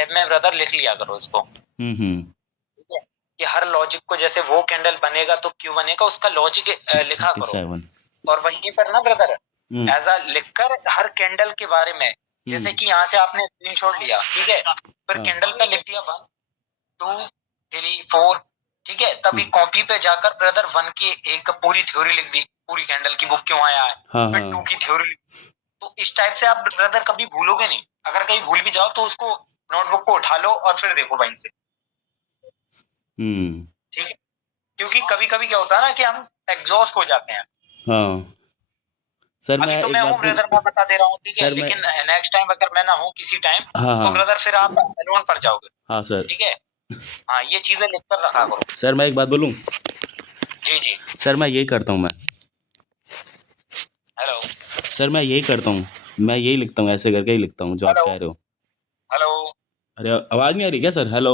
Tab में brother लिख लिया करो इसको, ठीक है, कि हर लॉजिक को जैसे वो कैंडल बनेगा तो क्यों बनेगा उसका लॉजिक लिखा करो। 637 और वहीं पर ना ब्रदर एज अ लिखकर हर कैंडल के बारे में, जैसे कि यहाँ से आपने स्क्रीनशॉट लिया, ठीक है, फिर हाँ। कैंडल पे लिख दिया 1 2 3 4, ठीक है, तभी कॉपी पे जाकर ब्रदर 1 की एक पूरी थ्योरी लिख दी, पूरी कैंडल की बुक क्यों आया है, हाँ, फिर हाँ। 2 की थ्योरी। तो इस टाइप से आप ब्रदर कभी भूलोगे नहीं, अगर कहीं भूल भी जाओ तो उसको नोटबुक को उठा लो और फिर देखो वहीं से, ठीक है, क्योंकि कभी कभी क्या होता है ना कि हम एग्जॉस्ट हो जाते हैं। हाँ सर, अभी मैं तो एक मैं हूँ बात ब्रदर, मैं बता दे रहा हूँ, ठीक है, सर मैं लेकिन नेक्स्ट टाइम अगर मैं ना हूँ किसी टाइम, हाँ, तो हाँ, ब्रदर फिर आप एलोन पड़ जाओगे, हाँ सर। ठीक है। हाँ, ये चीजें लिख कर रखा करो। सर मैं एक बात बोलूँ? जी जी। सर मैं यही करता हूँ मैं। हेलो सर मैं यही करता हूँ, मैं यही लिखता हूँ, ऐसे करके ही लिखता हूँ जो आप हेलो कह रहे हो। हेलो। अरे आवाज़ नहीं आ रही क्या सर? हेलो।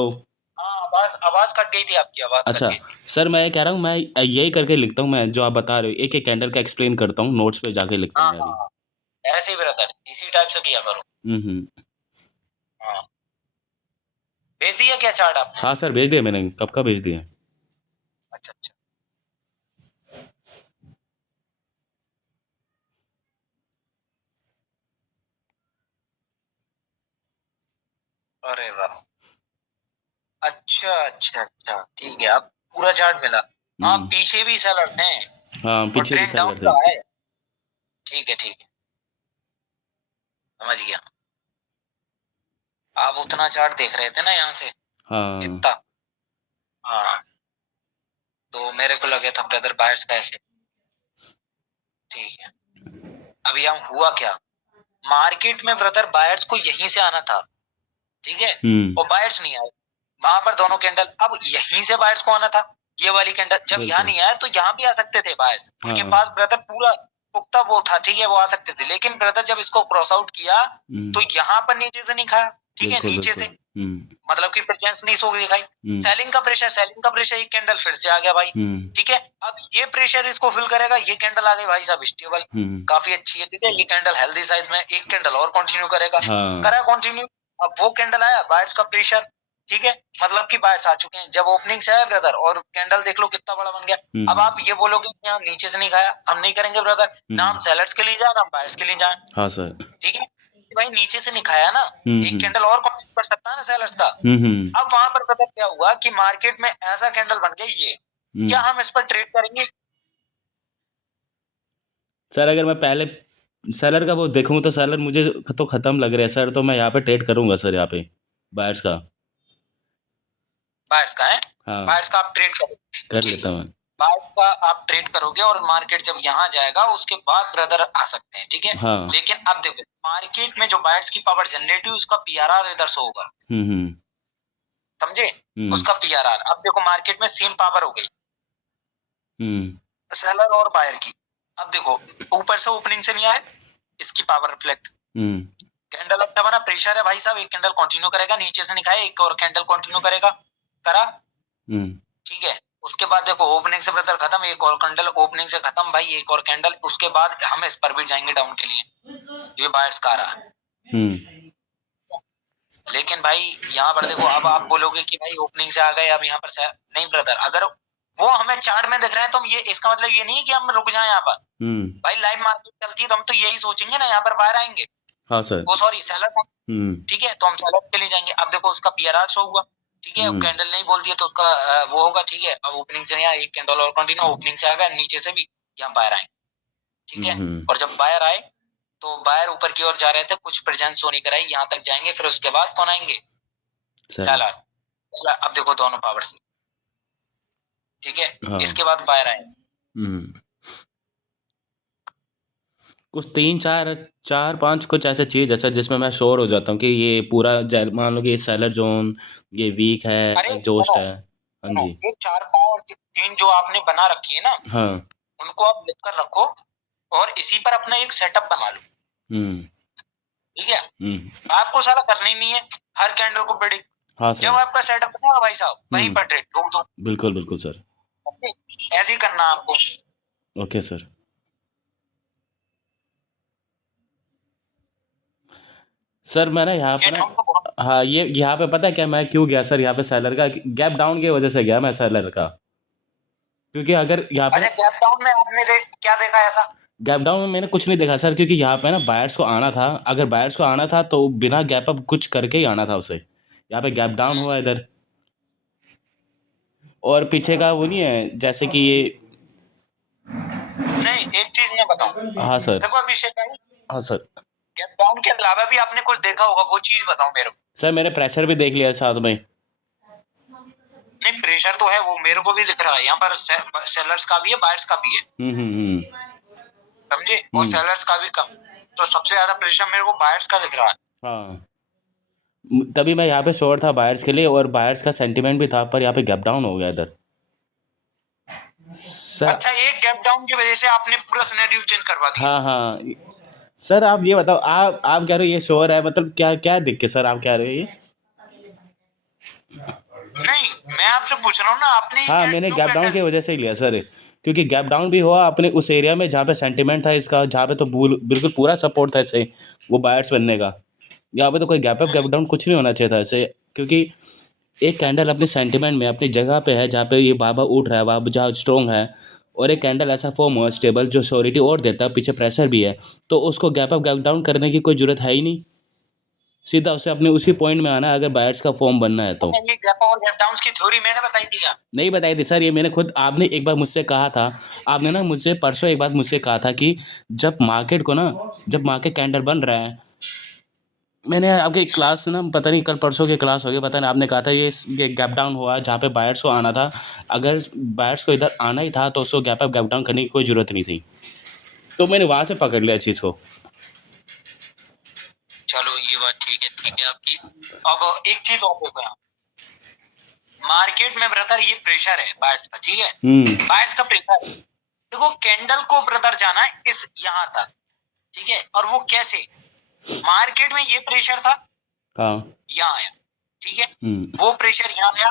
हाँ, आवाज आवाज कट गई थी, आपकी आवाज कट अच्छा गई थी। सर, मैं ये कह रहा हूँ, मैं यही करके लिखता हूँ, मैं जो आप बता रहे हो एक एक कैंडल का एक्सप्लेन करता हूँ, नोट्स पे जाके लिखता हाँ हूँ मैं हाँ भी। हाँ, ऐसे ही ब्रदर, इसी टाइप से किया करो। हाँ, भेज दिया क्या चार्ट आपने? हाँ सर, भेज दिया मैंने, कब का भेज दिया। अच्छा अच्छा। अरे वाह, अच्छा अच्छा अच्छा, ठीक है, अब पूरा चार्ट मिला। हाँ, पीछे भी सेलर्स हैं हाँ और पीछे भी ट्रेंड डाउन सेलर थे। का है। ठीक है ठीक है, समझ गया। आप उतना चार्ट देख रहे थे ना यहाँ से, हाँ। इतना। हाँ, तो मेरे को लगे था ब्रदर बायर्स का ऐसे। ठीक है, अभी हम हुआ क्या, मार्केट में ब्रदर बायर्स को यहीं से आना था, ठीक है, और बायर्स नहीं आए, वहां पर दोनों कैंडल, अब यहीं से बायर्स को आना था, ये वाली कैंडल जब यहाँ बिल्कुल। नहीं आया तो यहाँ भी आ सकते थे बायर्स, उनके हाँ। पास ब्रदर पूरा पुख्ता वो था, ठीक है, वो आ सकते थे, लेकिन ब्रदर जब इसको क्रॉस आउट किया तो यहाँ पर नीचे से नहीं खाया, ठीक है, बिल्कुल नीचे बिल्कुल। से, मतलब कि प्रेजेंस नहीं सो दिखाई, सेलिंग का प्रेशर एक कैंडल फिर से आ गया भाई, ठीक है, अब ये प्रेशर इसको फिल करेगा, ये कैंडल आ गई भाई साहब स्टेबल, काफी अच्छी है, ठीक है, ये कैंडल हेल्दी साइज में, एक कैंडल और कंटिन्यू करेगा, हाँ। करा कंटिन्यू, अब वो कैंडल आया बायर्स का प्रेशर, ठीक है, मतलब कि बायर्स आ चुके हैं, जब ओपनिंग से आया ब्रदर, और कैंडल देख लो कितना बड़ा बन गया, अब आप ये बोलोगे कि यहाँ नीचे से नहीं खाया, हम नहीं करेंगे ब्रदर, ना हम सेलर्स के लिए जाए ना बायर्स के लिए जाए, हाँ सर। ठीक है, कि भाई नीचे से नहीं खाया ना, एक कैंडल और कंटिन्यू कर सकता है ना सेलर्स का। अब वहां पर पता क्या हुआ कि मार्केट में ऐसा कैंडल बन गया ये, क्या हम इस पर ट्रेड करेंगे? सर अगर मैं पहले सेलर का वो देखूँ तो सेलर मुझे तो खत्म लग रहा है सर, तो मैं यहाँ पे ट्रेड करूंगा सर, यहाँ पे बायर्स का। बायर्स का है, हाँ बायर्स का आप ट्रेड करोगे, कर ठीक लेता है, हूँ मैं। बायर्स का आप ट्रेड करोगे और मार्केट जब यहाँ जाएगा उसके बाद ब्रदर आ सकते हैं, ठीक है, हाँ। लेकिन अब देखो मार्केट में जो बायर्स की पावर जनरेट हुई उसका पीआरआर इधर से होगा, हम्म। समझे, उसका पीआरआर, अब देखो मार्केट में सेम पावर हो गई हम्म। सेलर और बायर की, अब देखो ऊपर से ओपनिंग से नहीं आए, इसकी पावर रिफ्लेक्ट, कैंडल अपना बना प्रेशर है भाई साहब, एक कैंडल कंटिन्यू करेगा, नीचे से नहीं खाए, एक और कैंडल कंटिन्यू करेगा, करा, ठीक है, उसके बाद देखो ओपनिंग से ब्रदर खत्म, एक और कैंडल ओपनिंग से खत्म भाई, एक और कैंडल, उसके बाद हम इस पर भी जाएंगे डाउन के लिए, जो ये बायर्स का आ रहा है, लेकिन भाई यहाँ पर देखो, अब आप बोलोगे कि भाई ओपनिंग से आ गए अब यहाँ पर से नहीं ब्रदर, अगर वो हमें चार्ट में दिख रहे हैं तो हम ये, इसका मतलब ये नहीं है कि हम रुक जाए यहाँ पर, भाई लाइव मार्केट चलती है तो हम तो यही सोचेंगे ना यहाँ पर बाहर आएंगे, हाँ सर। वो सॉरी सेलर्स, ठीक है, तो हम सेलर के लिए जाएंगे, अब देखो उसका पीआरआर शो हुआ, ठीक है, कैंडल नहीं बोल दिया तो उसका वो होगा, ठीक है, अब ओपनिंग से यहाँ एक कैंडल और कंटिन्यू, ओपनिंग से आ गया नीचे से भी यहाँ बाहर आए, ठीक है, और जब बाहर आए तो बायर ऊपर की ओर जा रहे थे, कुछ प्रेजेंस शो नहीं कराई, यहाँ तक जाएंगे, फिर उसके बाद कौन आएंगे, सेलर, अब देखो दोनों पावर से, ठीक है, हाँ। इसके बाद बायर आए, कुछ तीन चार चार पांच कुछ ऐसे चीज ऐसा जिसमें मैं श्योर हो जाता हूँ कि ये पूरा मान लो कि ये सेलर जोन ये वीक है, अरे एग्जॉस्ट सुनो है। हाँ सुनो, जी। ये 4 5 3 जो आपने बना रखी है ना, हाँ। उनको आप लिख कर रखो और इसी पर अपना एक सेटअप बना लो, हम्म। ठीक है, आपको सारा करना ही नहीं है हर कैंडल को प्रेडिक्ट, हाँ जब सर। आपका सेटअप बनेगा भाई साहब वहीं पर ट्रेड ठोक दो, बिल्कुल बिल्कुल सर। ऐसे ही करना है आपको। Okay sir. सर मैं ना यहाँ पे ये ना, डाउन को बहुत हाँ ये यहाँ पे पता है क्या, मैं क्यों गया सर यहाँ पे सेलर का गैप डाउन की वजह से गया मैं सेलर का, क्योंकि अगर यहाँ पे ना अच्छा, गैप डाउन में आपने क्या देखा ऐसा? गैप डाउन में मैंने कुछ नहीं देखा सर, क्योंकि यहाँ पे ना बायर्स को आना था, अगर बायर्स को आना था तो बिना गैप अप कुछ करके ही आना था उसे। यहाँ पे गैप डाउन हुआ इधर, और पीछे का वो नहीं है जैसे कि ये। नहीं, एक चीज मैं बताऊं, हाँ सर। देखो अभिषेक भाई, हाँ सर। गैप डाउन के अलावा भी आपने कुछ देखा होगा, वो चीज बताओ मेरे को। सर मैंने प्रेशर भी देख लिया साथ में। नहीं, प्रेशर तो है, वो मेरे को भी दिख रहा है यहाँ पर, सेलर्स का भी है, बायर्स का भी है, समझे, और सेलर्स का भी कम। तो सबसे ज्यादा प्रेशर मेरे को बायर्स का दिख रहा है। हाँ तभी मैं यहाँ पे श्योर था बायर्स के लिए, और बायर्स का सेंटीमेंट भी था, पर यहाँ पे गैप डाउन हो गया इधर सर। अच्छा, एक गैप डाउन की वजह से आपने पूरा सिनेरियो चेंज करवा दिया। हाँ हाँ सर, आप ये बताओ, आप कह रहे हो ये श्योर है, मतलब क्या क्या दिख के सर आप कह रहे हो ये? नहीं, मैं आपसे पूछ रहा हूँ ना, आपने हाँ मैंने गैप डाउन की वजह से ही लिया सर, क्योंकि गैप डाउन भी हुआ अपने उस एरिया में जहाँ पे सेंटीमेंट था इसका, जहाँ पे तो बिल्कुल पूरा सपोर्ट था इसे वो बायर्स बनने का। यहाँ पे तो कोई गैप अप गैप डाउन कुछ नहीं होना चाहिए था इसे, क्योंकि एक कैंडल अपने सेंटीमेंट में अपनी जगह पे है जहाँ पे ये बाबा उठ रहा है, बाबा जहाँ स्ट्रॉन्ग है, और एक कैंडल ऐसा फॉर्म हुआ स्टेबल जो श्योरिटी और देता है, पीछे प्रेशर भी है, तो उसको गैप अप गैप डाउन करने की कोई जरूरत है ही नहीं, सीधा उसे अपने उसी पॉइंट में आना है अगर बायर्स का फॉर्म बनना है तो। ये गैप और गैप डाउन की थ्योरी मैंने बताई थी क्या? नहीं बताई थी सर, ये मैंने खुद, आपने एक बार मुझसे कहा था, आपने ना मुझसे परसों एक बात मुझसे कहा था कि जब मार्केट को ना, जब मार्केट कैंडल बन रहा है, मैंने आपके क्लास ना पता नहीं कल परसों की क्लास हो गई पता नहीं, आपने कहा था ये गैप डाउन हुआ जहाँ पे बायर्स को आना था, अगर बायर्स को इधर आना ही था तो उसको गैप अप गैप डाउन करने की कोई ज़रूरत नहीं थी, तो मैंने वहाँ से पकड़ लिया चीज़ को। चलो ये बात ठीक है आपकी। अब एक चीज और देखो यहाँ, मार्केट में ब्रदर ये प्रेशर है बायर्स का, ठीक है, बायर्स का प्रेशर है। देखो कैंडल को ब्रदर जाना है इस यहाँ तक, ठीक है, और वो कैसे, मार्केट में ये प्रेशर था, हाँ यहाँ आया, ठीक है, वो प्रेशर यहाँ आया,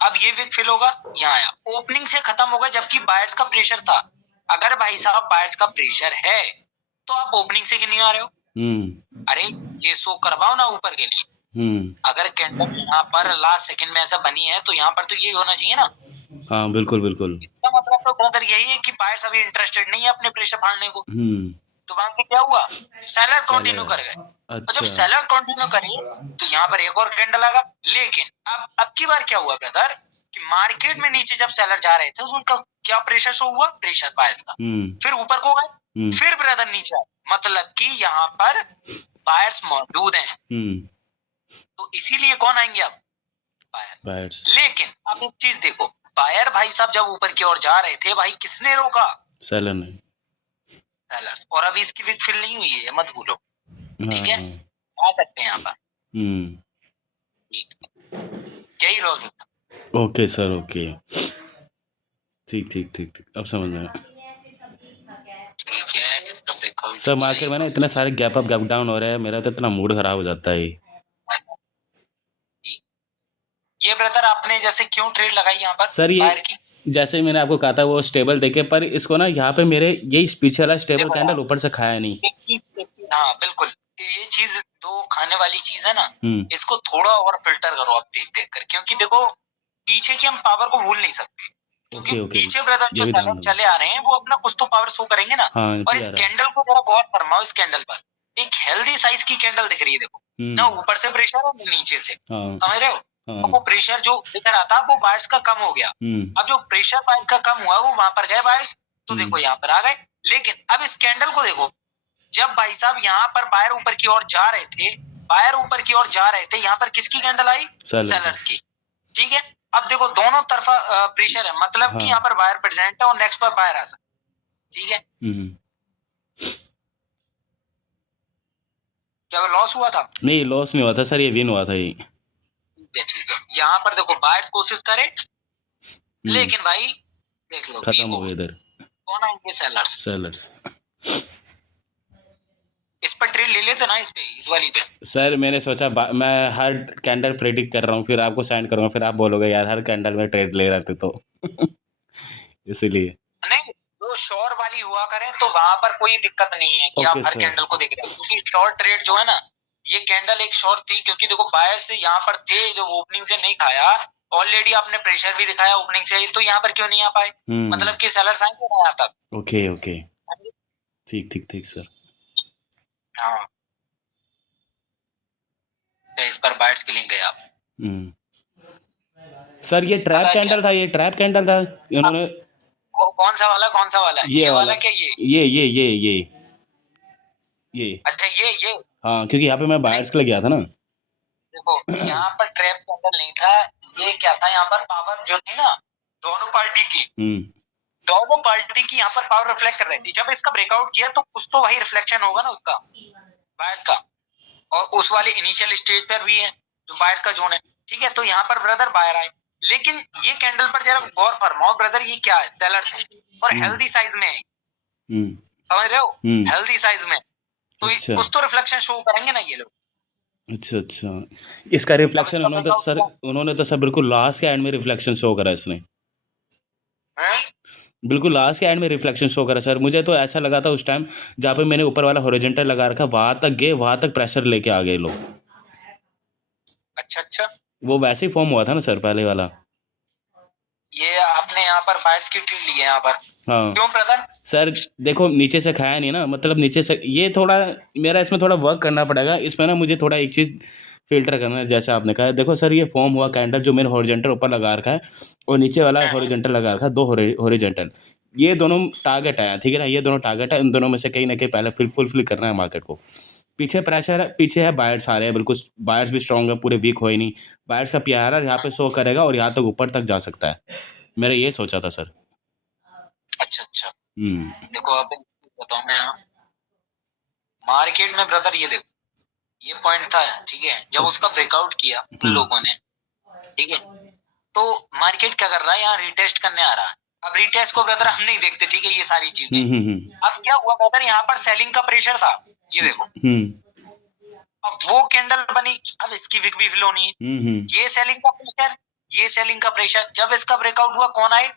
अब ये विक फिल होगा, यहाँ आया, ओपनिंग से खत्म होगा, जबकि बायर्स का प्रेशर था। अगर भाई साहब बायर्स का प्रेशर है तो आप ओपनिंग से क्यों नहीं आ रहे हो? अरे ये शो करवाओ ना ऊपर के लिए। अगर कैंडल यहाँ पर लास्ट सेकंड में ऐसा बनी है तो यहाँ पर तो ये होना चाहिए ना। हाँ बिल्कुल बिल्कुल। इसका मतलब तो ब्रदर यही है कि बायर्स अभी इंटरेस्टेड नहीं है अपने प्रेशर फाड़ने को। तो वहां पे क्या हुआ, सेलर कंटिन्यू कर गए। अच्छा। तो जब सेलर कंटिन्यू करे तो यहाँ पर एक और कैंडल आएगा। लेकिन अब की बार क्या हुआ ब्रदर कि मार्केट में नीचे जब सेलर जा रहे थे तो उनका क्या प्रेशर शो हुआ, प्रेशर बायर्स का। फिर ऊपर को गए, फिर ब्रदर नीचे आए, मतलब कि यहाँ पर बायर्स मौजूद हैं। तो इसीलिए कौन आएंगे अब, बायर्स। लेकिन अब एक चीज देखो, बायर भाई साहब जब ऊपर की ओर जा रहे थे भाई किसने रोका, सेलर ने, सेलर्स। और अभी इसकी विक फिल नहीं हुई है, मत भूलो, ठीक है, आ सकते हैं यहाँ पर। यही लॉजिक था। ओके सर, ओके, ठीक ठीक ठीक ठीक, अब समझ में आया। ठीक है, इसका देखो सर मार्केट में ना इतने सारे गैप अप गैप डाउन हो रहे हैं, मेरा तो इतना मूड खराब हो जाता है। ये ब्रदर आपने जैसे क्यों ट्रेड लगाई यहाँ पर सर, ये जैसे मैंने आपको कहा था वो स्टेबल देखे, पर इसको ना यहाँ पे मेरे यही पीछे वाला स्टेबल कैंडल ऊपर से खाया नहीं। हाँ बिल्कुल, ये चीज दो खाने वाली चीज है ना, इसको थोड़ा और फिल्टर करो आप देख देख कर, क्योंकि देखो पीछे की हम पावर को भूल नहीं सकते, क्योंकि पीछे ब्रदर जो सेलर चले आ रहे हैं वो अपना कुछ तो पावर शो करेंगे ना। और इस कैंडल को जरा गौर फरमाओ, इस कैंडल पर एक हेल्दी साइज की कैंडल दिख रही है, देखो ना ऊपर से प्रेशर और नीचे से, समझ रहे हो। वो प्रेशर जो दिख रहा था वो बायर्स का कम हो गया। अब जो प्रेशर बायर्स का कम हुआ वो वहां पर गए बायर्स, तो देखो यहाँ पर आ गए। लेकिन अब इस कैंडल को देखो, जब भाई साहब यहाँ पर बायर ऊपर की ओर जा रहे थे, बायर ऊपर की ओर जा रहे थे, यहाँ पर किसकी कैंडल आई, सेलर्स की, ठीक है। अब देखो दोनों तरफा प्रेशर है, मतलब कि यहाँ पर बायर प्रेजेंट है और नेक्स्ट पर बायर आ सकता, ठीक है। क्या वो लॉस हुआ था? नहीं, लॉस नहीं हुआ था सर, ये विन हुआ था। ये ठीक है, यहाँ पर देखो बायर्स कोशिश करे, लेकिन भाई देख लो खत्म हो गए इधर, कौन आएंगे, सेलर्स। सेलर्स। इस पर ट्रेड ले लेते ना, इस पे, इस वाली पे। सर मैंने सोचा मैं हर कैंडल प्रेडिक्ट कर रहा हूँ, फिर आपको सेंड करूँगा, फिर आप बोलोगे यार हर कैंडल में ट्रेड ले रहे थे तो इसीलिए। नहीं, वो शॉर्ट वाली हुआ करें तो वहां पर कोई दिक्कत नहीं है कि आप हर कैंडल को देख रहे हैं, क्योंकि शॉर्ट ट्रेड जो है ना ये कैंडल एक शॉर्ट थी, क्योंकि देखो बायर से यहाँ पर थे जो ओपनिंग से नहीं खाया, ऑलरेडी आपने प्रेशर भी दिखाया ओपनिंग से, तो यहाँ पर क्यों नहीं आ पाए? मतलब कि सेलर्स आएंगे ना यहाँ तक। ओके ओके, ठीक ठीक ठीक सर। हाँ, तो इस पर बायर्स के लिए गए आप। सर ये ट्रैप पता है कैंडल था, ये ट्रैप कैंडल था इन्होंने। कौन सा वाला, कौन सा वाला? ये ये वाला, वाला क्या? ये अच्छा ये हाँ, क्योंकि यहाँ पे मैं बायर्स के लिए गया था ना। देखो यहाँ पर ट्रैप कैंडल नहीं था, ये क्या था, यहाँ पर पावर जो थी ना दोनों पार्टी की, दोनों पार्टी की यहाँ पर पावर रिफ्लेक्ट कर रही थी। जब इसका ब्रेकआउट किया तो कुछ तो वही रिफ्लेक्शन होगा ना उसका, बायर्स का, और उस वाले इनिशियल स्टेज पर भी है जो बायर्स का जोन है, ठीक है। तो यहाँ पर ब्रदर बायर आए, लेकिन ये कैंडल पर जरा गौर फरमाओ ब्रदर, ये क्या है? सेलर्स है और हेल्दी साइज में है, समझ रहे हो? हेल्दी साइज में, तो अच्छा। कुछ तो रिफ्लेक्शन शो करेंगे ना ये लोग। अच्छा अच्छा, इसका रिफ्लेक्शन उन्होंने तो सर बिल्कुल लास्ट के एंड में रिफ्लेक्शन शो करा इसने, हैं? बिल्कुल लास्ट के एंड में रिफ्लेक्शन शो करा सर। मुझे तो ऐसा लगा था उस टाइम जहाँ पे मैंने ऊपर वाला हॉरिजॉन्टल लगा रखा, वहां तक गए, वहां तक प्रेशर लेके आ गए लोग। अच्छा अच्छा, वो वैसे ही फॉर्म हुआ था ना सर पहले वाला। ये आपने यहाँ पर बाइट्स की ट्री ली है यहाँ पर, हाँ क्यों ब्रदर? सर, देखो नीचे से खाया नहीं ना, मतलब नीचे से ये थोड़ा मेरा इसमें थोड़ा वर्क करना पड़ेगा इसमें ना, मुझे थोड़ा एक चीज़ फिल्टर करना है। जैसे आपने कहा, देखो सर ये फॉर्म हुआ कैंडल जो मैंने हॉरिजॉन्टल ऊपर लगा रखा है और नीचे वाला हॉरिजॉन्टल लगा रखा है, दो हॉरिजॉन्टल, ये दोनों टारगेट है, ठीक है ना, ये दोनों टारगेट है। इन दोनों में से कहीं ना कहीं पहले फुलफिल करना है मार्केट को। पीछे प्रेशर है, पीछे है बायर्स आ रहे हैं, बिल्कुल बायर्स भी स्ट्रॉन्ग है, पूरे वीक हो ही नहीं। बायर्स का पीआरआर यहाँ पे शो करेगा और यहाँ तक ऊपर तक जा सकता है, मेरा ये सोचा था सर। अच्छा अच्छा, देखो अब बताऊं मैं यहाँ मार्केट में ब्रदर, ये देखो ये पॉइंट था, ठीक है, जब उसका ब्रेकआउट किया उन लोगों ने, ठीक है, तो मार्केट क्या कर रहा है, यहाँ रिटेस्ट करने आ रहा है। अब रिटेस्ट को ब्रदर हम नहीं देखते, ठीक है, ये सारी चीजें। अब क्या हुआ ब्रदर, यहाँ पर सेलिंग का प्रेशर था, ये देखो, अब वो कैंडल बनी, अब इसकी विक भी फिल होनी है, ये सेलिंग का प्रेशर, ये सेलिंग का प्रेशर, जब इसका ब्रेकआउट हुआ कौन आए?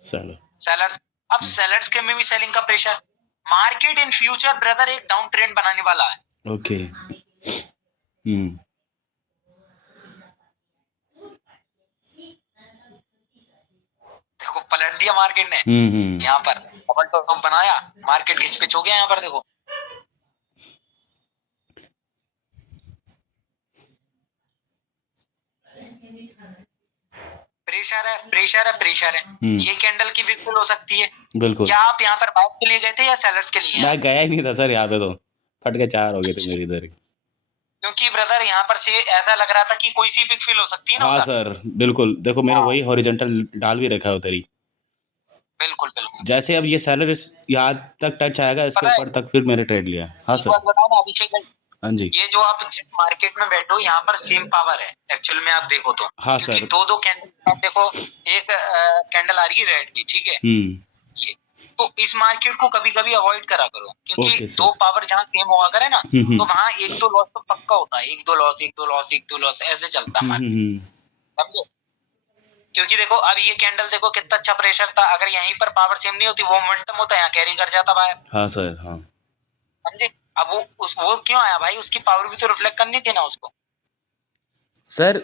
सेलर्स। अब सेलर्स के में भी सेलिंग का pressure, market in future brother एक डाउन ट्रेंड बनाने वाला है। ओके। देखो पलट दिया मार्केट ने, यहाँ पर डबल टॉप बनाया, मार्केट घिच पिच हो गया यहाँ पर, देखो प्रेशर है, प्रेशर है, प्रेशर है। ये कैंडल की विक्टिल हो सकती है। बिल्कुल। क्या आप यहाँ पर बाइक के लिए गए थे या सेलर्स के लिए? मैं गया ही नहीं था सर, यहाँ पे तो फट के चार हो गए थे मेरी इधर। क्योंकि ब्रदर यहाँ पर से ऐसा लग रहा था कि कोई सी पिक फील हो सकती है ना। हाँ सर बिल्कुल, देखो मैंने वही हॉरिजॉन्टल डाल भी रखा है उधर ही। बिल्कुल बिल्कुल। जैसे अब ये सेलर यहाँ तक टच आएगा, इसके ऊपर तक फिर मैंने ट्रेड लिया। हाँ सर बताओ ना अभिषेक भाई, हाँ जी, ये जो आप मार्केट में बैठो यहाँ पर सेम पावर है एक्चुअल में, आप देखो तो। हाँ क्योंकि सर, दो कैंडल आप देखो, एक कैंडल आ रही है रेड की, ठीक है, ये तो इस मार्केट को कभी कभी अवॉइड करा करो, क्योंकि दो पावर जहाँ सेम हुआ करे ना, तो वहाँ एक दो लॉस तो पक्का होता है, एक दो लॉस, एक दो लॉस, एक दो लॉस, ऐसे चलता है मार्केट, समझे? क्योंकि देखो अब ये कैंडल देखो कितना अच्छा प्रेशर था, अगर यहीं पर पावर सेम नहीं होती, वो मोमेंटम होता है यहाँ कैरी कर जाता बाहर। हाँ सर हाँ, समझे? अब वो क्यों आया भाई, उसकी पावर भी तो रिफ्लेक्ट करनी थी ना उसको। सर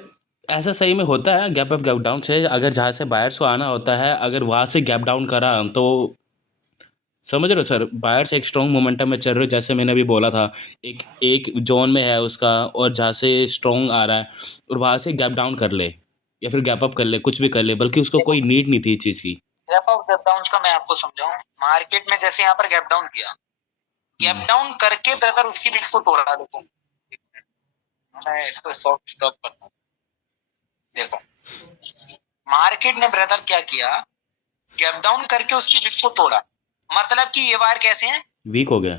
ऐसा सही में होता है गैप अप गैप डाउन से, अगर जहाँ से बायर्स को आना होता है, अगर वहाँ से गैप डाउन करा तो समझ रहे हो सर, बायर्स एक स्ट्रॉन्ग मोमेंटम में चल रहे हो, जैसे मैंने अभी बोला था, एक एक जोन में है उसका, और जहाँ से स्ट्रॉन्ग आ रहा है और वहाँ से गैप डाउन कर ले या फिर गैप अप कर ले, कुछ भी कर ले, बल्कि उसको कोई नीड नहीं थी इस चीज़ की। गैप अप गैप डाउन का मैं आपको समझाऊं, मार्केट में जैसे यहाँ पर गैप डाउन किया, गैप डाउन करके ब्रदर उसकी बिट को तोड़ा। देखो मैं इसको स्टॉप करता हूँ। देखो मार्केट ने ब्रदर क्या किया, गैप डाउन करके उसकी बिट को तोड़ा, मतलब कि ये वायर कैसे हैं, वीक हो गया,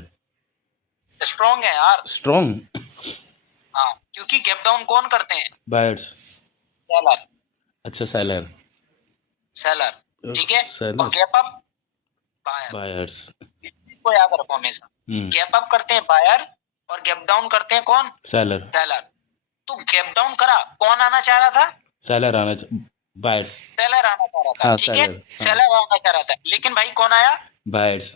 स्ट्रॉन्ग है यार, स्ट्रॉन्ग। हाँ, क्योंकि गैप डाउन कौन करते हैं? बायर्स। सेलर। अच्छा सेलर, सेलर, ठीक है, और गैप अप बायर्स, इसको याद रखो हमेशा। गैप अप करते हैं बायर और गैप डाउन करते हैं कौन? सेलर। तो गैप डाउन करा, कौन आना चाह रहा था? सेलर आना, बायर्स, सेलर आना चाह रहा था, हाँ, ठीक है, सेलर आना चाह रहा था, लेकिन भाई कौन आया? बायर्स।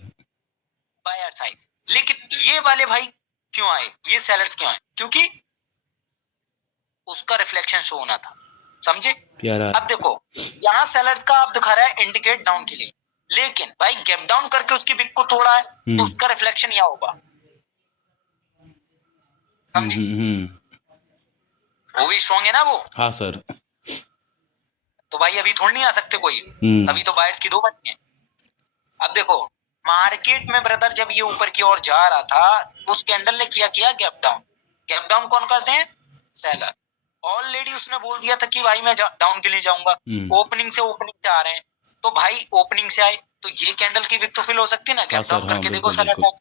बायर्स आए। लेकिन ये वाले भाई क्यों आए, ये सेलर्स क्यों आए, क्योंकि उसका रिफ्लेक्शन शो होना था, समझे। प्यारा। अब देखो यहाँ सेलर का आप दिखा रहा है इंडिकेट डाउन के लिए, लेकिन भाई गैप डाउन करके उसकी विक को तोड़ा है तो उसका रिफ्लेक्शन यहाँ होगा, समझे। वो भी स्ट्रॉन्ग है ना वो। हाँ सर। तो भाई अभी थोड़ी नहीं आ सकते कोई, अभी तो बायर्स की दो बनी है। अब देखो मार्केट में ब्रदर जब ये ऊपर की ओर जा रहा था उस कैंडल ने किया गैप डाउन। गैप डाउन कौन करते हैं, सेलर। ऑलरेडी उसने बोल दिया था कि भाई मैं डाउन के लिए जाऊंगा, ओपनिंग से आ रहे हैं, तो भाई ओपनिंग से आए तो ये कैंडल की विक तो फिल हो सकती है ना, गैप डाउन करके देखो सेलर को,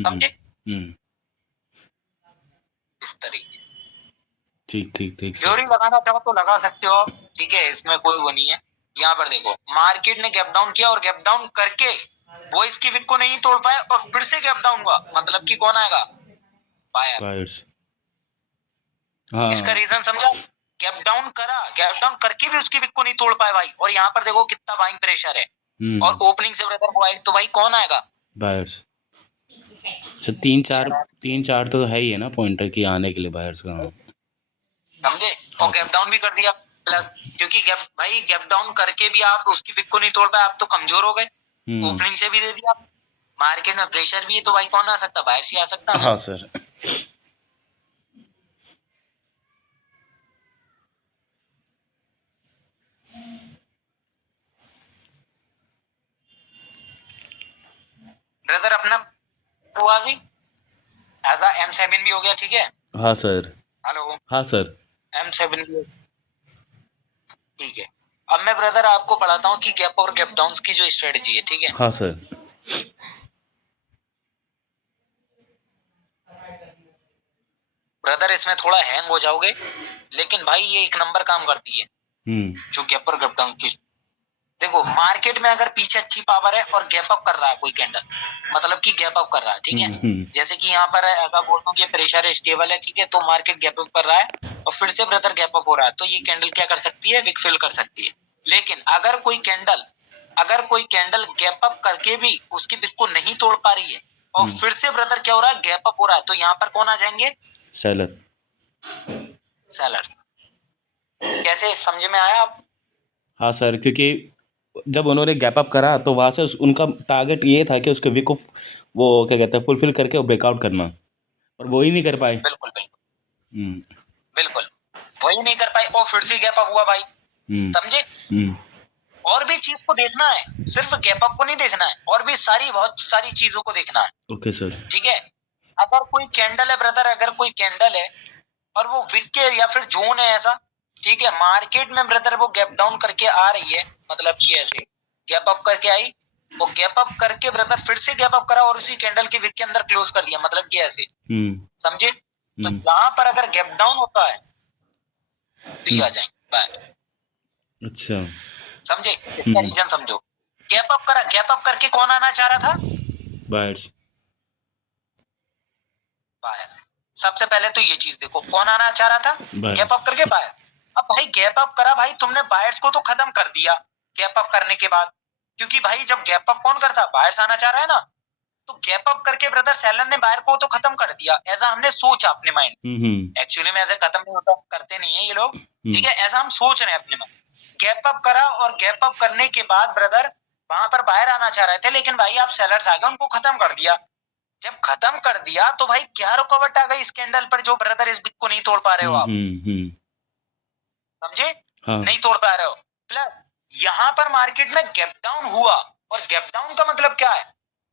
समझे। इस तरीके ठीक ठीक ठीक थ्योरी लगाना चाहो तो लगा सकते हो आप, ठीक है, इसमें कोई वो नहीं है। यहाँ पर देखो मार्केट ने गैप डाउन किया और गैप डाउन करके वो इसकी विक को नहीं तोड़ पाए और फिर से गैप डाउन हुआ, मतलब कि कौन आएगा, बायर्स। हाँ। इसका रीजन समझा, गैप डाउन करा, गैप डाउन करके भी उसकी विक को नहीं तोड़ पाए भाई, और यहाँ पर देखो कितना बाइंग प्रेशर है और ओपनिंग से ब्रदर वो आए तो भाई कौन आएगा, बायर्स। अच्छा तीन चार तो है ही है ना पॉइंटर की आने के लिए बायर्स का, समझे। और गैप डाउन भी कर दिया प्लस, क्योंकि गैप डाउन करके भी आप उसकी विक को नहीं तोड़ पाए, आप तो कमजोर हो गए, ओपनिंग से भी दे दिया, मार्केट में प्रेशर भी है तो भाई कौन आ सकता, बायर्स ही आ सकता है। हाँ सर। ब्रदर अपना हुआ भी एज M7 भी हो गया, ठीक है। हाँ सर। हेलो। हाँ सर। M7 भी, ठीक है। अब मैं ब्रदर आपको पढ़ाता हूँ कि गैप और गैप डाउन की जो स्ट्रेटजी है, ठीक है। हाँ सर। ब्रदर इसमें थोड़ा हैंग हो जाओगे, लेकिन भाई ये एक नंबर काम करती है जो गैप और गैप डाउन की। देखो मार्केट में अगर पीछे अच्छी पावर है और गैप अप कर रहा है कोई कैंडल, मतलब कि गैप अप कर रहा है, ठीक है। जैसे कि यहाँ पर ऐसा बोल दूं कि प्रेशर है स्टेबल है, ठीक है, तो मार्केट गैप अप कर रहा है और फिर से ब्रदर गैप अप हो रहा है, तो ये कैंडल क्या कर सकती है, विक फिल कर सकती है। लेकिन अगर कोई कैंडल गैप अप करके भी उसकी विक को नहीं तोड़ पा रही है और फिर से ब्रदर क्या हो रहा है, गैप अप हो रहा है, तो यहाँ पर कौन आ जाएंगे, सेलर। सेलर्स। कैसे समझ में आया आप। हाँ सर, क्योंकि जब उन्होंने गैप अप करा तो वहाँ से उनका टारगेट ये था कि उसके विक को वो क्या कहते हैं फुलफिल करके वो ब्रेकआउट करना, पर वो ही नहीं कर पाए। बिल्कुल बिल्कुल वही नहीं कर पाए और फिर से गैप अप हुआ भाई, समझे। और भी चीज को देखना है, सिर्फ गैप अप को नहीं देखना है, और भी बहुत सारी चीजों को देखना है। Okay sir. ठीक है। अगर कोई कैंडल है ब्रदर, अगर कोई कैंडल है और वो विक के या फिर जोन है ऐसा, ठीक है, मार्केट में ब्रदर वो गैप डाउन करके आ रही है, मतलब कि ऐसे गैप अप करके आई, वो गैप अप करके ब्रदर फिर से गैप अप करा और उसी कैंडल के विक के अंदर क्लोज कर दिया, मतलब कि ऐसे, समझे। तो यहाँ पर अगर गैप डाउन होता है तो ये आ जाएंगे बाय। अच्छा। समझे, इसका रीजन समझो। गैप अप करा, गैप अप करके कौन आना चाह रहा था, बायर्स। बायर। सबसे पहले तो ये चीज देखो, कौन आना चाह रहा था, गैप अप करके बायर। अब भाई गैप अप करा, भाई तुमने बायर्स को तो खत्म कर दिया गैप अप करने के बाद, क्योंकि भाई जब गैप अप कौन करता, बायर्स आना चाह रहा है ना, तो गैप अप करके ब्रदर सेलर ने बायर को तो खत्म कर दिया, ऐसा हमने सोचा अपने माइंड। एक्चुअली में ऐसे खत्म नहीं होता, करते नहीं है ये लोग, ठीक है, ऐसा हम सोच रहे हैं अपने में। गैप अप करा और गैप अप करने के बाद ब्रदर वहां पर बायर आना चाह रहे थे, लेकिन भाई आप सेलर्स आ गए, उनको खत्म कर दिया। जब खत्म कर दिया तो भाई क्या रुकावट आ गई इस कैंडल पर, जो ब्रदर इस बिग को नहीं तोड़ पा रहे हो आप, समझे। हाँ। नहीं तोड़ पा रहे हो, प्लस यहाँ पर मार्केट में गैप डाउन हुआ, और गैप डाउन का मतलब क्या है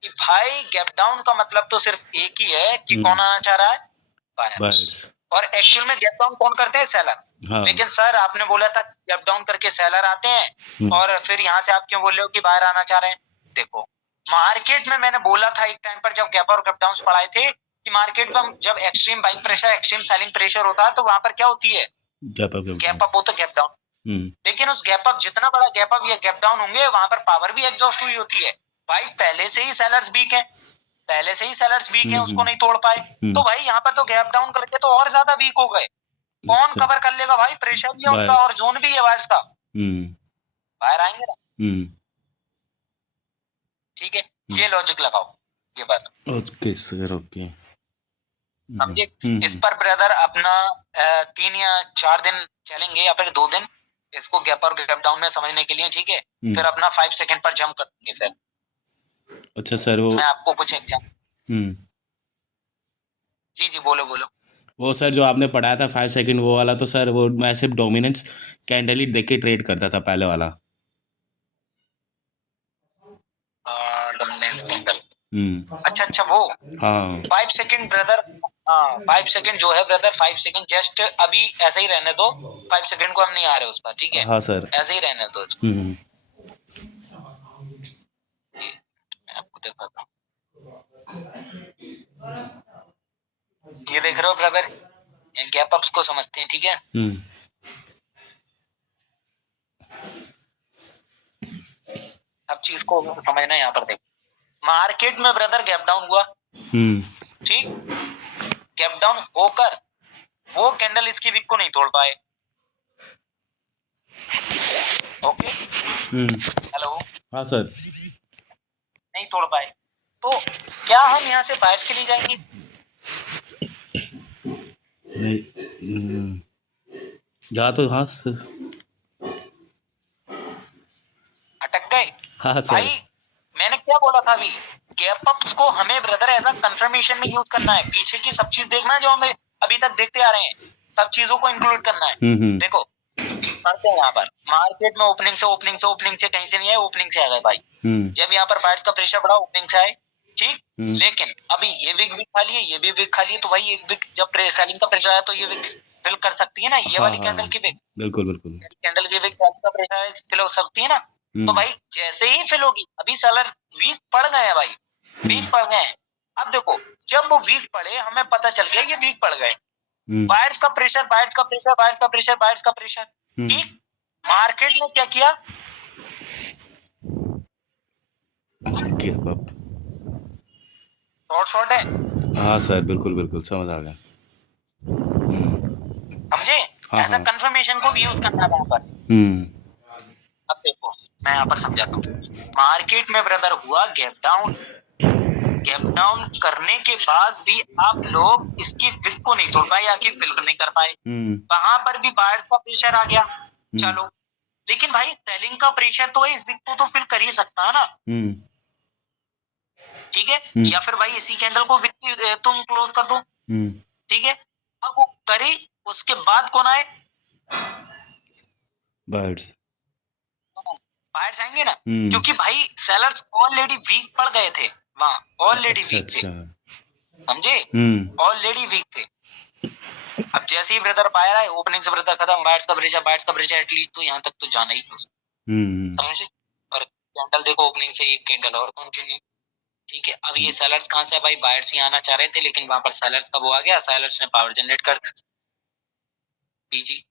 कि भाई गैप डाउन का मतलब तो सिर्फ एक ही है कि कौन आना चाह रहा है, बायर्स। और एक्चुअल में गैप डाउन कौन करते हैं, सेलर। हाँ। लेकिन सर आपने बोला था गैप डाउन करके सेलर आते हैं, और फिर यहाँ से आप क्यों बोल रहे हो कि बायर आना चाह रहे हैं। देखो मार्केट में मैंने बोला था एक टाइम पर जब गैप और गैप डाउन पढ़ाए थे कि मार्केट में जब extreme buying pressure, extreme selling pressure होता है तो वहां पर क्या होती है, गैप अप हो तो गैप डाउन। लेकिन उस गैप अप, जितना बड़ा गैप अप या गैप डाउन होंगे वहां पर पावर भी एग्जॉस्ट हुई होती है। भाई पहले से ही सेलर्स वीक है, उसको नहीं तोड़ पाए, तो भाई यहाँ पर तो गैप डाउन करके तो और ज्यादा वीक हो गए। कौन कवर कर लेगा भाई, प्रेशर भी है उनका और जोन भी है वायर्स का, बाहर आएंगे ना। ठीक है, ये लॉजिक लगाओ, ये बात। Okay sir, okay. समझे। इस पर ब्रदर अपना 3 या 4 दिन चलेंगे या फिर 2 दिन इसको गैप और गैप डाउन में समझने के लिए, ठीक है। फिर अपना 5 सेकंड पर जंप कर देंगे फिर। अच्छा सर, वो मैं आपको कुछ एग्जाम्पल। जी जी, बोलो बोलो। वो सर जो आपने पढ़ाया था 5 सेकंड वो वाला, तो सर वो मैं सिर्फ डोमिनेंस कैंडल ही देख के ट्रेड करता था पहले वाला। Dominance candle. अच्छा अच्छा, वो हाँ 5 सेकंड ब्रदर। हाँ 5 सेकंड जो है ब्रदर, 5 सेकंड जस्ट अभी ऐसे ही रहने दो। 5 सेकंड को हम नहीं आ रहे उस पर, ठीक है। हाँ सर। ऐसे ही रहने दो इसको। मैं आपको दिखाता हूँ। ये देख रहे हो ब्रदर, गैप अप्स को समझते हैं, ठीक है। सब चीज को समझना है यहाँ पर। देखो मार्केट में ब्रदर गैप डाउन हुआ, ठीक। गैप डाउन होकर वो कैंडल इसकी विक को नहीं तोड़ पाए। ओके। हेलो। हाँ सर। नहीं तोड़ पाए, तो क्या हम यहाँ से बायर्स के लिए जाएंगे? नहीं जा तो हाँ सर। अटक गए। हाँ सर। भाई मैंने क्या बोला था अभी, गैप अप्स को हमें ब्रदर एज अ कंफर्मेशन में यूज करना है। पीछे की सब चीज देखना है जो हमें अभी तक देखते आ रहे हैं, सब चीजों को इंक्लूड करना है। देखो पढ़ते हैं यहाँ पर, मार्केट में ओपनिंग से कहीं से नहीं आए, ओपनिंग से आ गए भाई। जब यहाँ पर बायर्स का प्रेशर बढ़ा, ओपनिंग से आए, ठीक। लेकिन अभी ये विक भी खा लिए, ये भी विक खा लिए, तो भाई एक विक जब सेलिंग का प्रेशर आया तो ये विक फिल कर सकती है ना, ये वाली कैंडल की विक। बिल्कुल बिल्कुल। कैंडल की विक का प्रेशर फिल हो सकती है ना। तो भाई जैसे ही फिल होगी, अभी सेलर वीक पड़ गए हैं भाई, वीक पड़ गए हैं। अब देखो जब वो वीक पड़े, हमें पता चल गया ये वीक पड़ गए। बायर्स का प्रेशर, बायर्स का प्रेशर, बायर्स का प्रेशर, बायर्स का प्रेशर, ठीक। मार्केट ने क्या किया? शॉर्ट है। हाँ सर, बिल्कुल बिल्कुल समझ आ गया। समझे। हाँ, ऐसा हाँ। कंफर्मेशन को भी यूज करना है यहाँ पर। अब देखो मैं यहाँ पर समझाता हूँ। मार्केट में ब्रदर हुआ गैप डाउन, गैप डाउन करने के बाद भी आप लोग इसकी विक को नहीं तोड़ पाए या कि फिल नहीं कर पाए। वहां पर भी बायर्स का प्रेशर आ गया, चलो। लेकिन भाई सेलिंग का प्रेशर तो है, इस विक को तो फिल कर ही सकता है ना, ठीक है। या फिर भाई इसी कैंडल को विक तुम क्लोज कर दो, ठीक है। अब वो करे, उसके बाद कौन आए? बायर्स। बायर्स आएंगे ना, क्योंकि भाई सेलर्स ऑलरेडी वीक पड़ गए थे वहां, ऑलरेडी वीक थे, समझे, ऑलरेडी वीक थे। अब जैसे ही ब्रदर बायर आए, ओपनिंग से ब्रदर खत्म, बायर्स का प्रेशर एटलीस्ट तो यहाँ तक तो जाना ही समझे। और कैंडल देखो, ओपनिंग से एक कैंडल और कंटिन्यू, ठीक है। अब ये सेलर्स कहाँ से है भाई? बायर्स ही आना चाह रहे थे, लेकिन वहां पर सेलर्स का वो आ गया, सेलर्स ने पावर जनरेट कर दिया, पीजी।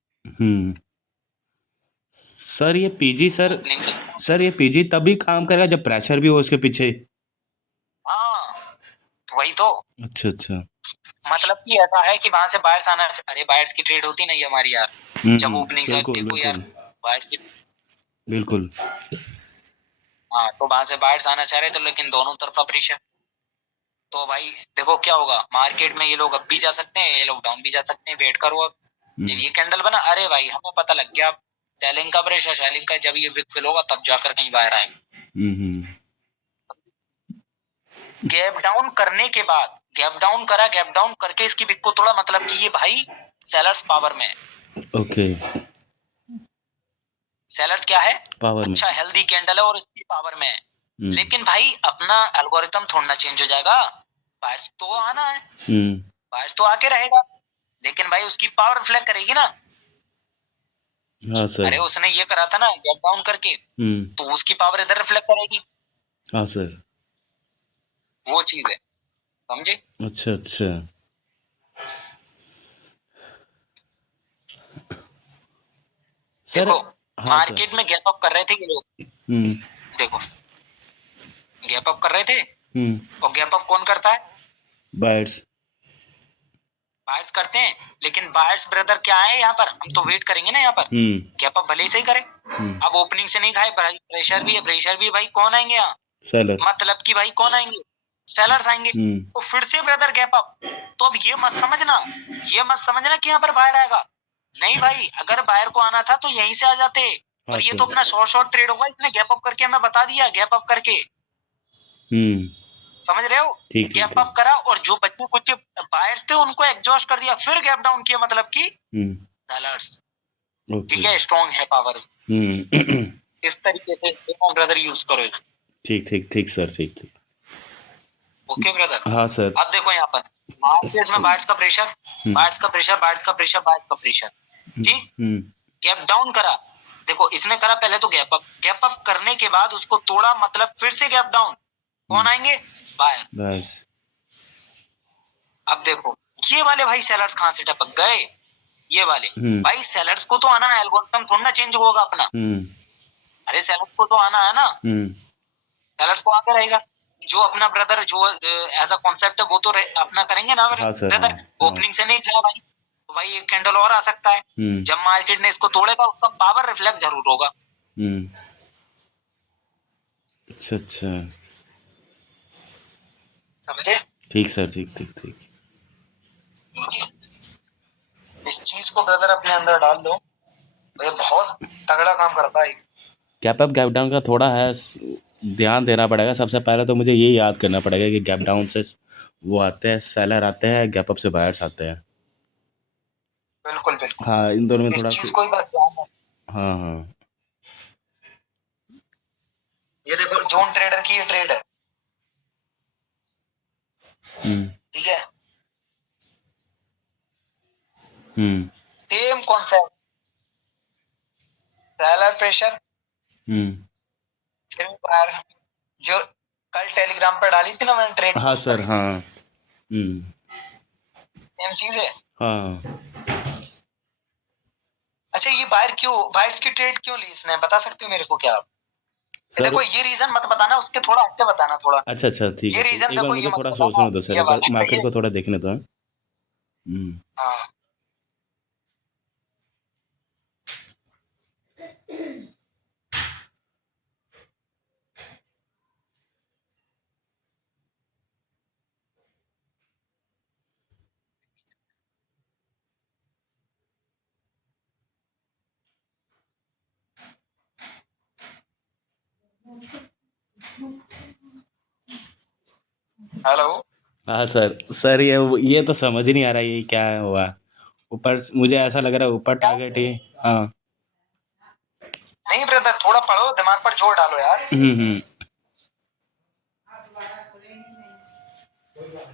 सर ये पीजी सर ये पीजी तभी काम करेगा जब प्रेशर भी हो उसके पीछे। हाँ वही तो। अच्छा अच्छा। मतलब कि ऐसा है कि वहां से बायर्स आना, अरे बायर्स की ट्रेड होती नहीं हमारी यार, जब ओपनिंग से देखो यार बायर्स की, बिल्कुल। हाँ तो वहां से बायर्स आना चाह रहे थे, लेकिन दोनों तरफा प्रेशर। तो भाई देखो क्या होगा, मार्केट में ये लोग अब भी जा सकते हैं, ये लोग डाउन भी जा सकते हैं। वेट करो, अब जब ये कैंडल बना, अरे भाई हमें पता लग गया सेलिंग का प्रेशर, सेलिंग का, जब ये विक फिल होगा तब जाकर कहीं बाहर आएंगे। गैप डाउन करने के बाद, गैप डाउन करा, गैप डाउन करके इसकी विक को तोड़ा, मतलब कि ये भाई सेलर्स पावर में है। ओके। सेलर्स क्या है? पावर अच्छा हेल्दी कैंडल है और इसकी पावर में है। लेकिन भाई अपना एल्गोरिथम थोड़ा ना चेंज हो जाएगा, बायर्स तो आना है, बायर्स तो आके रहेगा, लेकिन भाई उसकी पावर रिफ्लेक्ट करेगी ना। हाँ सर। अरे उसने ये करा था ना गैप डाउन करके, तो उसकी पावर इधर रिफ्लेक्ट करेगी। हाँ सर। वो चीज है, समझे। अच्छा अच्छा। सर देखो हाँ मार्केट में गैप अप कर रहे थे ये लोग, देखो गैप अप कर रहे थे, और गैप अप कौन करता है? बायर्स। बायर्स करते हैं, लेकिन बायर्स ब्रदर क्या है यहाँ पर, हम तो वेट करेंगे ना यहाँ पर, गैप अप भले ही सही करे। अब ओपनिंग से नहीं खाए, प्रेशर भी है, प्रेशर भी भाई कौन आएंगे यहाँ? सेलर। मतलब कि भाई कौन आएंगे? सेलर्स आएंगे तो फिर से ब्रदर गैप अप। तो अब ये मत समझना कि यहाँ पर बायर आएगा, नहीं भाई, अगर बायर को आना था तो यहीं से आ जाते। और ये तो अपना शॉर्ट ट्रेड होगा, इसने गैप अप करके हमें बता दिया, गैप अप करके, समझ रहे हो, गैप अप करा और जो बच्चे कुछ बायर्स थे उनको एग्जॉस्ट कर दिया, फिर गैप डाउन किया, मतलब कि सेलर्स, ठीक है, स्ट्रॉन्ग है पावर। इस तरीके से ब्रदर यूज करो। ठीक सर, ठीक। Okay brother. हाँ सर। अब देखो यहाँ पर मार्केट में बायर्स का प्रेशर, ठीक, गैप डाउन करा, देखो इसने करा पहले तो गैप अप करने के बाद उसको तोड़ा, मतलब फिर से गैप डाउन, कौन आएंगे, बायर। बस अब देखो ये वाले भाई सेलर्स कहाँ से टपक गए, ये वाले भाई सेलर्स को तो आना है, एल्गोरिथम थोड़ा ना चेंज होगा अपना, अरे सेलर्स को तो आना है ना, सेलर्स को आगे रहेगा, जो अपना ब्रदर जो एज अ कॉन्सेप्ट है वो तो अपना करेंगे ना ब्रदर। ओपनिंग से नहीं खाया भाई, तो भाई एक कैंडल और आ सकता है, जब मार्केट ने इसको तोड़ेगा उसका पावर रिफ्लेक्ट जरूर होगा। अच्छा, समझे? ठीक सर, ठीक। इस चीज को ब्रदर अपने अंदर डाल लो, ये बहुत तगड़ा काम करता है। गैप अप गैप डाउन का थोड़ा है ध्यान देना पड़ेगा। सबसे पहले तो मुझे ये याद करना पड़ेगा कि गैप डाउन से वो आते हैं, सेलर आते हैं, गैप अप से बायर्स आते हैं। बिल्कुल। हाँ, इन दोनों में इस थोड़ा चीज को ही बस ध्यान है। हाँ। ये देखो जोन ट्रेडर की ये ट्रेड है, ठीक है, सेम कॉन्सेप्ट, सेलर प्रेशर, फिर बायर, जो कल टेलीग्राम पर डाली थी ना मैंने ट्रेड। हाँ सर, हाँ। सेम चीज है। हाँ। अच्छा ये बायर्स की ट्रेड क्यों ली इसने, बता सकते हो मेरे को क्या आप? देखो ये रीजन मत बताना, उसके थोड़ा आगे बताना थोड़ा। अच्छा, ठीक है। ये रीजन देखो, मुझे थोड़ा सोचने दो सर, मार्केट को थोड़ा देखने दो। हाँ हेलो। हाँ सर, ये तो समझ ही नहीं आ रहा ये क्या हुआ। ऊपर मुझे ऐसा लग रहा है ऊपर टारगेट ही। हाँ। नहीं ब्रदर, थोड़ा पढ़ो, दिमाग पर जोर डालो यार।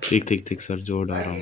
ठीक सर, जोर डाल रहा हूँ।